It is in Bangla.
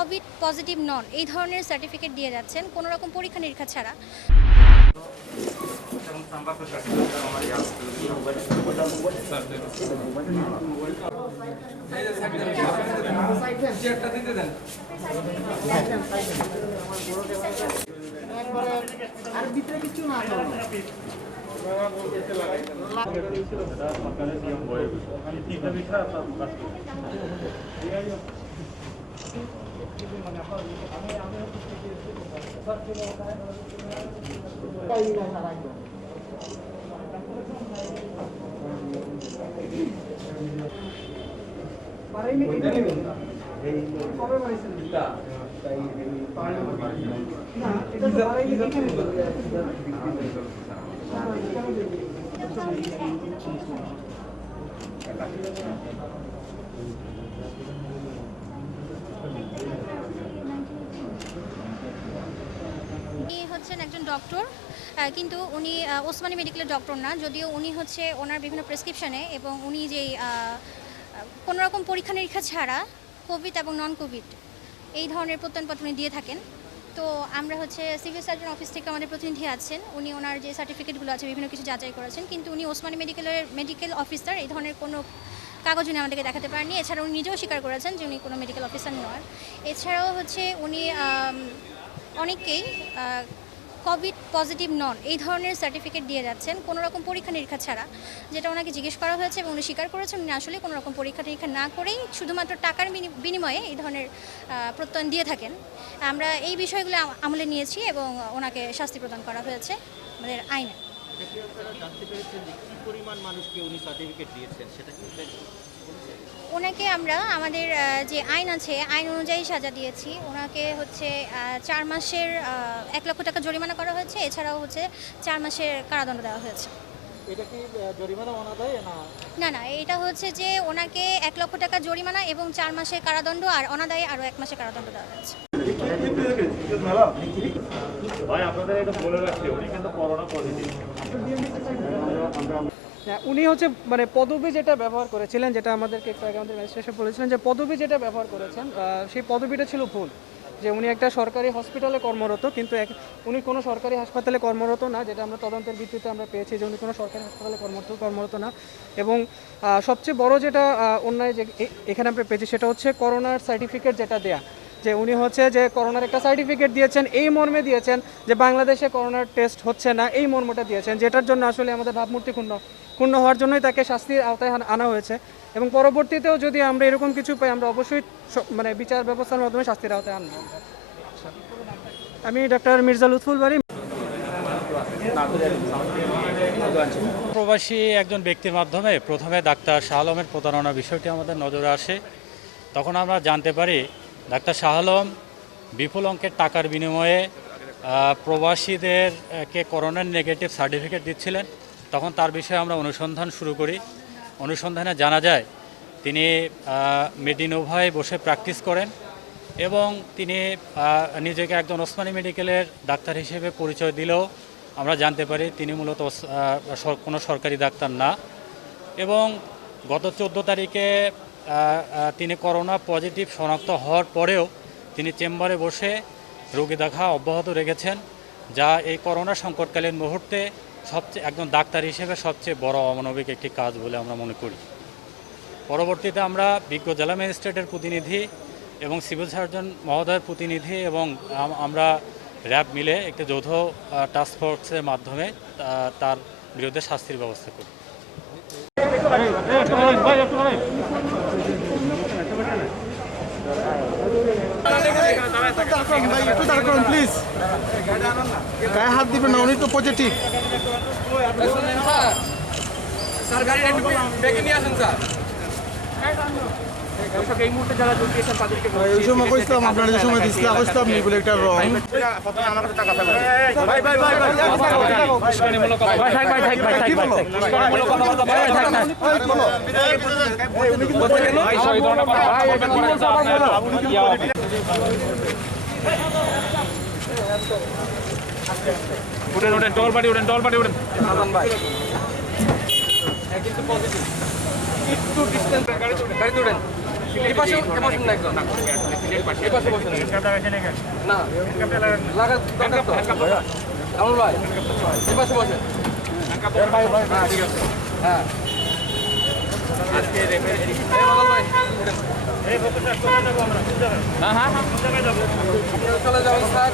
কোভিড পজিটিভ নন এই ধরনের সার্টিফিকেট দিয়ে যাচ্ছেন কোনো রকম পরীক্ষা নিরীক্ষা ছাড়া। আর ভিতরে কিছু না হচ্ছেন একজন ডক্টর, কিন্তু উনি ওসমানী মেডিকেলের ডক্টর না, যদিও উনি হচ্ছে ওনার বিভিন্ন প্রেসক্রিপশনে এবং উনি যেই কোনো রকম পরীক্ষা নিরীক্ষা ছাড়া কোভিড এবং নন কোভিড এই ধরনের প্রত্যয়নপত্র উনি দিয়ে থাকেন। তো আমরা হচ্ছে সিভিল সার্জন অফিস থেকে আমাদের প্রতিনিধি আছেন, উনি ওনার যে সার্টিফিকেটগুলো আছে বিভিন্ন কিছু যাচাই করেছেন, কিন্তু উনি ওসমানী মেডিকেল অফিসার এই ধরনের কোনো কাগজ উনি আমাদেরকে দেখাতে পারেননি। এছাড়া উনি নিজেও স্বীকার করেছেন যে উনি কোনো মেডিকেল অফিসার নয়। এছাড়াও হচ্ছে উনি অনেককেই কোভিড পজিটিভ নন এই ধরনের সার্টিফিকেট দিয়ে যাচ্ছেন কোনো রকম পরীক্ষা নিরীক্ষা ছাড়া, যেটা ওনাকে জিজ্ঞেস করা হয়েছে এবং উনি স্বীকার করেছেন উনি আসলে কোনো রকম পরীক্ষা নিরীক্ষা না করেই শুধুমাত্র টাকার বিনিময়ে এই ধরনের প্রত্যয়ন দিয়ে থাকেন। আমরা এই বিষয়গুলো আমলে নিয়েছি এবং ওনাকে শাস্তি প্রদান করা হয়েছে আমাদের আইনে। ওনাকে আমরা আমাদের যে আইন আছে আইন অনুযায়ী সাজা দিয়েছি। ওনাকে হচ্ছে 4 মাসের 1 লক্ষ টাকা জরিমানা করা হয়েছে, এছাড়াও হচ্ছে 4 মাসের কারাদণ্ড দেওয়া হয়েছে। এটা কি জরিমানা অনাদায় না না, এটা হচ্ছে যে ওনাকে 1 লক্ষ টাকা জরিমানা এবং 4 মাসের কারাদণ্ড আর অনাদায়ে আরও 1 মাসের কারাদণ্ড দেওয়া হয়েছে। ভাই আপনাদের এটা বলে রাখছি উনি কিন্তু করোনা পজিটিভ। উনি হচ্ছে মানে পদবি যেটা ব্যবহার করেছিলেন, যেটা আমাদেরকে একটু আগে আমাদের ম্যাজিস্ট্রেট বলেছিলেন যে পদবি যেটা ব্যবহার করেছেন সেই পদবিটা ছিল ভুল। যে উনি একটা সরকারি হসপিটালে কর্মরত, কিন্তু উনি কোনো সরকারি হাসপাতালে কর্মরত না, যেটা আমরা তদন্তের ভিত্তিতে আমরা পেয়েছি যে উনি কোনো সরকারি হাসপাতালে কর্মরত না। এবং সবচেয়ে বড় যেটা অন্যায় যে এখানে আমরা পেয়েছি সেটা হচ্ছে করোনার সার্টিফিকেট যেটা দেয়া, যে উনি হচ্ছে যে করোনার একটা সার্টিফিকেট দিয়েছেন, এই মর্মে দিয়েছেন যে বাংলাদেশে করোনার টেস্ট হচ্ছে না, এই মর্মটা দিয়েছেন, যেটার জন্য আসলে আমাদের ভাবমূর্তি ক্ষুণ্ণ হওয়ার জন্যই তাকে শাস্তির আওতায় আনা হয়েছে। এবং পরবর্তীতেও যদি আমরা এরকম কিছু পাই আমরা অবশ্যই মানে বিচার ব্যবস্থার মাধ্যমে শাস্তির আওতায় আনবো। আমি ডাক্তার মির্জা লুৎফুল বারী। প্রবাসী একজন ব্যক্তির মাধ্যমে প্রথমে ডাক্তার শাহ আলমের প্রতারণার বিষয়টি আমাদের নজরে আসে। তখন আমরা জানতে পারি ডাক্তার শাহ আলম বিপুল অঙ্কের টাকার বিনিময়ে প্রবাসীদেরকে করোনার নেগেটিভ সার্টিফিকেট দিচ্ছিলেন। তখন তার বিষয়ে আমরা অনুসন্ধান শুরু করি। অনুসন্ধানে জানা যায় তিনি মেডিনোভায় বসে প্র্যাকটিস করেন এবং তিনি নিজেকে একজন ওসমানী মেডিকেলের ডাক্তার হিসেবে পরিচয় দিলেও আমরা জানতে পারি তিনি মূলত কোনো সরকারি ডাক্তার না। এবং গত 14 তারিখে তিনি করোনা পজিটিভ শনাক্ত হওয়ার পরেও তিনি চেম্বারে বসে রোগী দেখা অব্যাহত রেখেছেন, যা এই করোনা সংকটকালীন মুহূর্তে একজন ডাক্তার হিসেবে সবচেয়ে বড় অমানবিক একটি কাজ বলে আমরা মনে করি। পরবর্তীতে আমরা বিজ্ঞ জেলা ম্যাজিস্ট্রেটের প্রতিনিধি এবং সিভিল সার্জন মহোদয়ের প্রতিনিধি এবং আমরা র্যাব মিলে একটি যৌথ টাস্ক ফোর্সের মাধ্যমে তার বিরুদ্ধে শাস্তির ব্যবস্থা করি। প্লিজ গায়ে হাত দিবেন না, উনি তো পজিটিভ। স্যার গাড়ি একটু ব্যাগে নিয়ে আসুন স্যার। এই মুহূর্তে যারা জড়িয়েছেন তাদেরকে এই সময় কইছিলাম আপনারা যে সময় দিছিলাম কইছিলাম নি বলে একটা রং প্রথমে আমার কাছে টাকা থাকবে। ভাই ভাই ভাই ভাই উস্কানিমূলক কথা ভাই থাক ভাই থাক ভাই থাক ভাই উস্কানিমূলক কথা বলতে ভাই থাক থাক ভাই সই ধরনের কথা বলবেন না উঠেন উঠেন টল পার্টি উঠেন হাসান ভাই কিন্তু পজিটিভ একটু ডিসটেন্স গাড়িতে উঠেন এই পাশে না একদম এই পাশে বসেন না লাগা দরকার তো আমল ভাই এই পাশে বসেন ভাই হ্যাঁ ঠিক আছে হ্যাঁ আজকে মঙ্গল ভাই হ্যাঁ চলে যাবেন স্যার